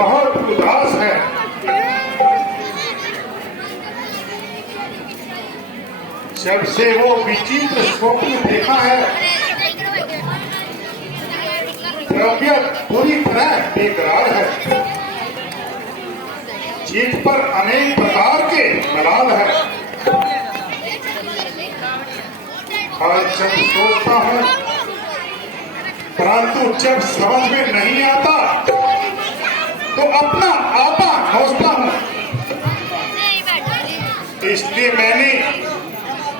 बहुत उदास है। जब से वो विचित्र स्वप्न देखा है, तबीयत पूरी तरह बेकरार है। जीत पर अनेक प्रकार के मलाल है। और जब सोचता हूँ, परंतु जब समझ में नहीं आता तो अपना आपा खोजता हूँ। इसलिए मैंने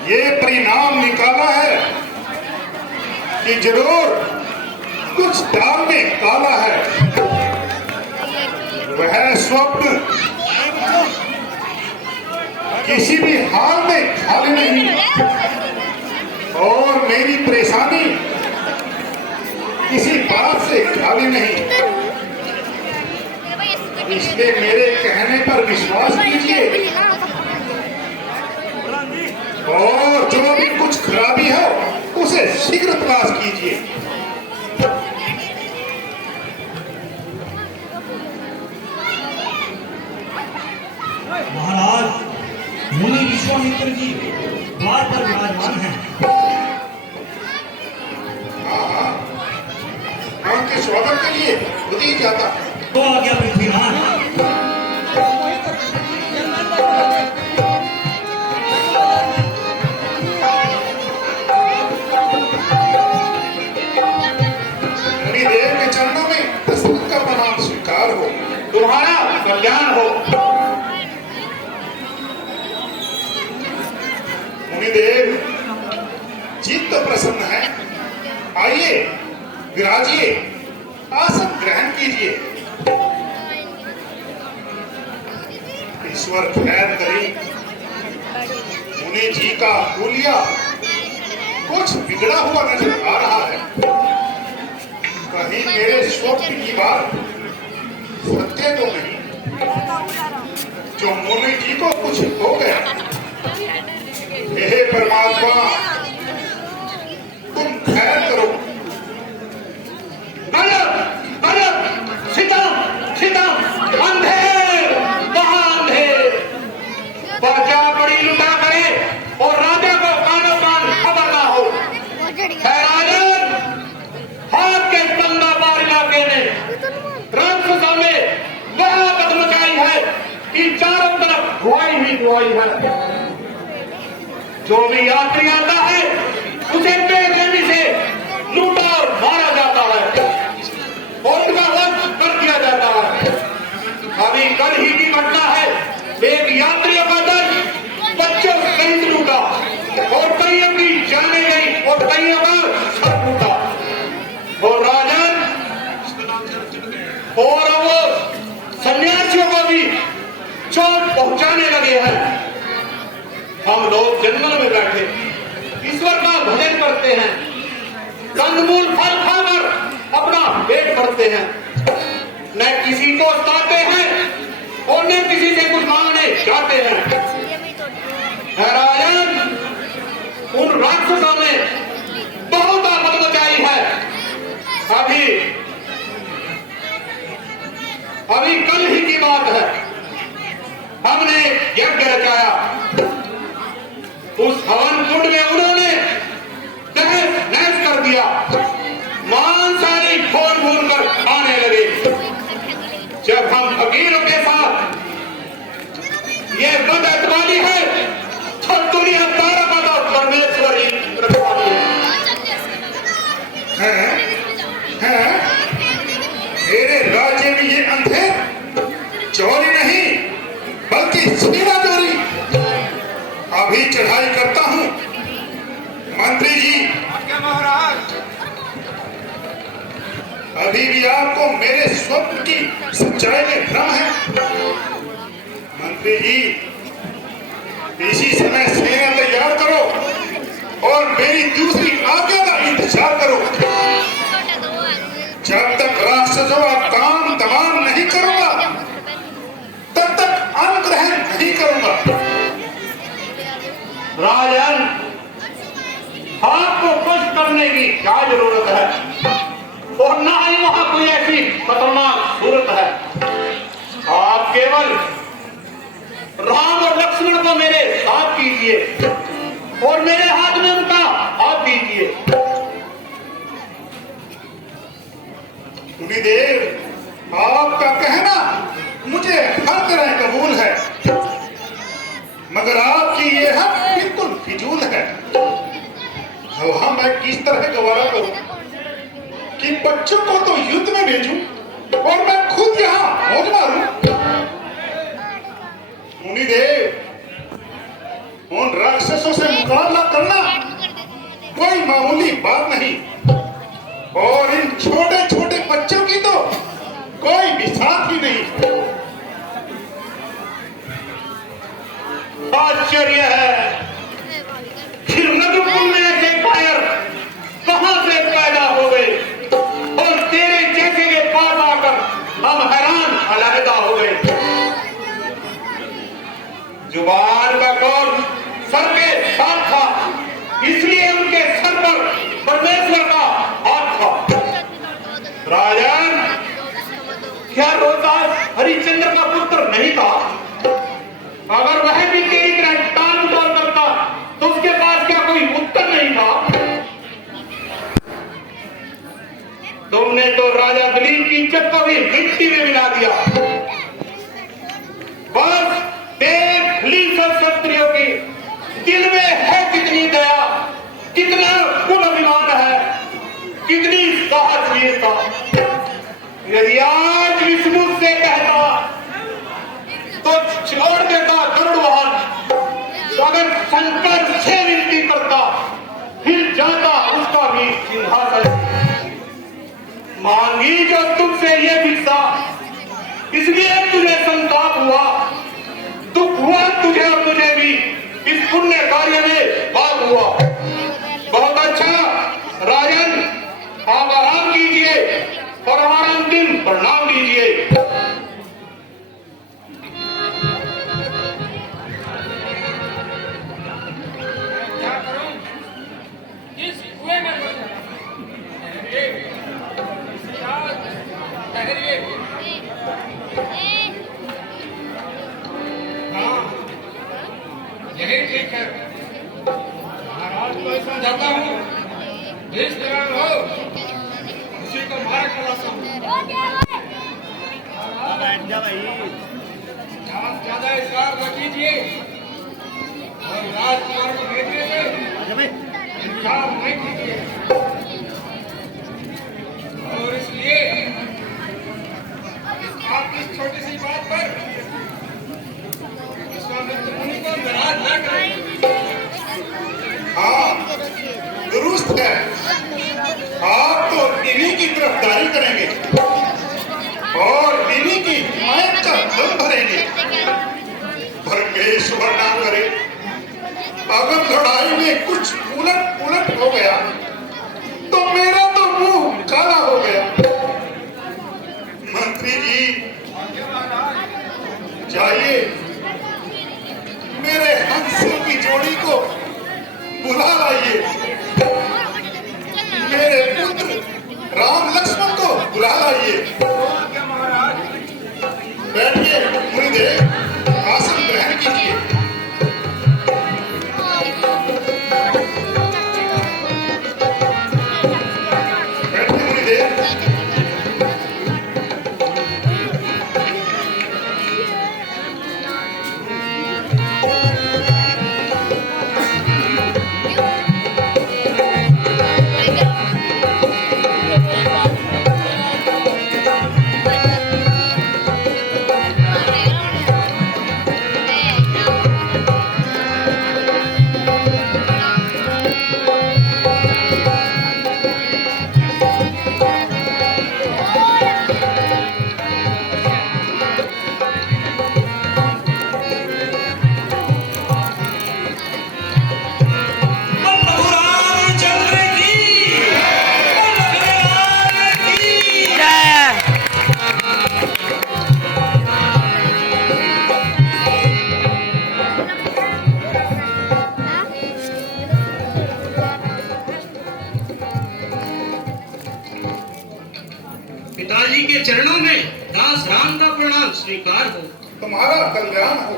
ये परिणाम निकाला है कि जरूर कुछ दाल में काला है। वह स्वप्न किसी भी हाल में खाली नहीं, और मेरी परेशानी किसी बात से खाली नहीं। इसलिए मेरे कहने पर विश्वास कीजिए, और जो भी कुछ खराबी है उसे शीघ्र तलाश कीजिए। महाराज, मुनि विश्वामित्र जी द्वार पर विराजमान हैं। उनके स्वागत के लिए खुद ही जाता। तो आ गया पृथ्वीनाथ। मुनिदेव के चरणों में दस्तक का प्रणाम स्वीकार हो। तुम्हारा कल्याण हो। मुनिदेव, जीत तो प्रसन्न है। आइए, विराजिए, आसन ग्रहण कीजिए। ईश्वर खैर करे। मुनि जी का हुलिया कुछ बिगड़ा हुआ नजर आ रहा है। कहीं मेरे स्वप्न की बात सत्य तो नहीं, जो मुनि जी को कुछ हो गया। हे परमात्मा, तुम खैर करो। बाजा बड़ी लुटा करे और राजा को कानो कान खबर ना हो। राजन, हाथ के बंदा पार इलाके ने राक्षसों ने वह कदम मचाई है कि चारों तरफ धुआई ही धुआई है। जो भी यात्री आता है उसे बेरहमी से लूटा और मारा जाता है और उसका वध कर दिया जाता है। अभी कल ही की घटना है, एक यात्रियों का दल बच्चों सहित लूटा और कईयों की जाने गई और कईयों का सर टूटा। और राजन और वो सन्यासियों को भी चोट पहुंचाने लगे हैं। हम लोग जंगल में बैठे ईश्वर का भजन करते हैं, कंदमूल फल खाकर अपना पेट भरते हैं, न किसी को सताते हैं और न किसी से कुछ मांगने जाते हैं। राजन, उन राक्षसों ने बहुत आफत मचाई है। अभी कल ही की बात है, हमने यज्ञ रचाया। उस हवन कुंड में उन्होंने तहस नहस कर दिया, मांसाहारी भून भून कर खाने लगे। जब हम फकीरों के साथ ये बदअतवाली है तो दुनिया तारा माता परमेश्वरी रखवाली है। मेरे राज्य में ये अंधेर चोरी नहीं बल्कि सेवा चोरी। अभी चढ़ाई करता हूँ। मंत्री जी, महाराज, अभी भी आपको मेरे स्वप्न की सच्चाई में भ्रम है। मंत्री जी, इसी समय सेना तैयार करो और मेरी दूसरी आज्ञा का इंतजार करो। जब तक राक्षसों का काम तमाम नहीं करूंगा तब तक अन्न ग्रहण नहीं करूंगा। राजन, आपको कुछ करने की क्या जरूरत है और ना ही वहां कोई ऐसी खतरनाक सूरत है। केवल राम और लक्ष्मण को मेरे हाथ कीजिए और मेरे हाथ में उनका हाथ दीजिए। गुरुदेव, आपका कहना मुझे हर तरह कबूल है, मगर आपकी ये हक बिल्कुल फिजूल है। अब मैं किस तरह गवारा करूं कि बच्चों को तो युद्ध में भेजूं और मैं खुद यहाँ मौज मारूं। मुनिदेव, उन राक्षसों से मुकाबला करना कोई मामूली बात नहीं, और इन छोटे छोटे बच्चों की तो कोई भी साथ ही नहीं। आश्चर्य है, फिर मधुपुर में ऐसे कायर कहां से पैदा हो गए और तेरे जैसे के पास आकर हम हैरान अलहदा हो गए। जुबान का कौन सर के साथ था, इसलिए उनके सर पर परमेश्वर का हाथ था। राजन, क्या रोहतास हरिश्चंद्र का पुत्र नहीं था? अगर वह भी तेरी तरह टाल उतार करता तो उसके पास क्या कोई उत्तर नहीं था? तुमने तो राजा दिलीप की इज्जत को भी मिट्टी में मिला दिया। बस देख ली सब क्षत्रियों की दिल में है कितनी दया, कितना कुल अभिमान है, कितनी साहसवीरता। यदि आज विष्णु से कहता तो छोड़ देता गरुड़ वाहन, अगर शंकर से विनती करता फिर जाता उसका भी सिंहासन। मांगी जो तुझसे ये भिक्षा, इसलिए तुझे संताप हुआ, दुख हुआ तुझे और तुझे भी इस पुण्य कार्य में भाग हुआ। बहुत अच्छा राजन, आप आराम कीजिए और हमारा अंतिम प्रणाम लीजिए। यही ठीक है। महाराज को ऐसा जाता हूँ, जिस तरह हो उसी को मार खलासा हूँ। ज्यादा इसरार न कीजिए और राजकुमार को भेजने से इनकार नहीं कीजिए। और इसलिए आप इस छोटी सी बात पर विश्वामित्र मुनि को नाराज न करें। हाँ, दुरुस्त है। आप तो इन्हीं की गिरफ्तारी करेंगे और इन्हीं की हिमायत का दम भरेंगे। परमेश्वर ना करे, अगर लड़ाई में कुछ उलट पुलट हो गया तो मेरा तो मुंह काला हो गया। मंत्री जी जाइए, मेरे हंसों की जोड़ी को बुला लाइए, मेरे पुत्र राम लक्ष्मण को बुला लाइए। बैठिए मुनिदेव, आसन ग्रहण कीजिए। बैठिए मुनिदेव। पिताजी के चरणों में दास राम का प्रणाम स्वीकार हो। तुम्हारा कल्याण हो।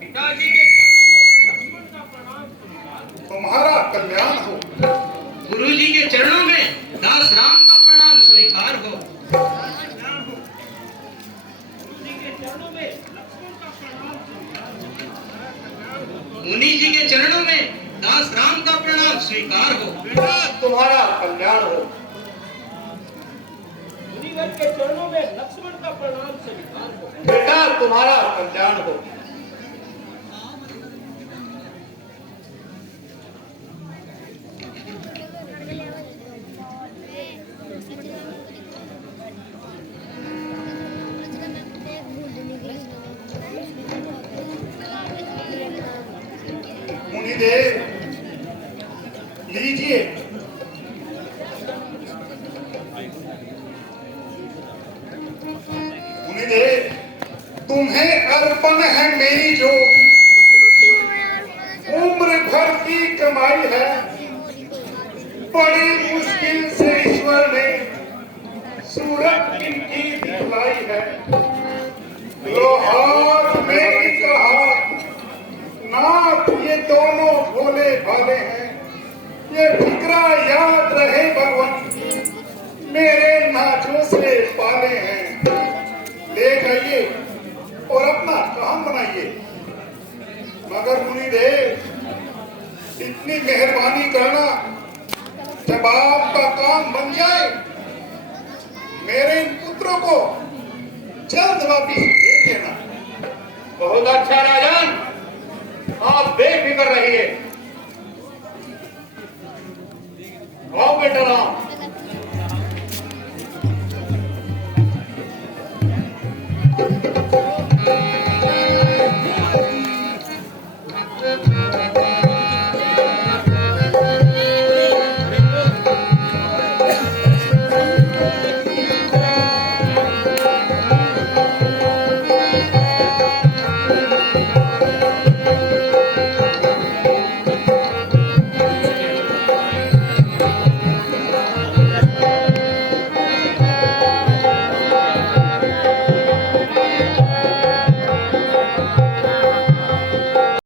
पिताजी के चरणों में लक्ष्मण का प्रणाम स्वीकार हो। तुम्हारा कल्याण हो। गुरुजी के चरणों में दास राम का प्रणाम स्वीकार हो। गुरुजी के चरणों में लक्ष्मण का प्रणाम स्वीकार हो। मुनि जी के चरणों में दास राम का प्रणाम स्वीकार हो। बेटा तुम्हारा कल्याण हो। मुनिवर के चरणों में लक्ष्मण का प्रणाम स्वीकार हो। बेटा तुम्हारा कल्याण हो। मुनिदेव लीजिए। मुनिदेव तुम्हें अर्पण है मेरी जो उम्र भर की कमाई है। बड़ी मुश्किल से ईश्वर ने सूरत इनकी दिखलाई है। लोहार में कहा नाथ ये दोनों भोले भाले हैं। ये फिक्रा याद रहे भगवान मेरे नाचों से पाले हैं। ले जाइए और अपना काम बनाइए। मगर मुनिदेव इतनी मेहरबानी करना, जब आपका काम बन जाए मेरे इन पुत्रों को जल्द वापिस दे देना। बहुत अच्छा राजन, आप बेफिक्र रहिए। आओ बेटा राम।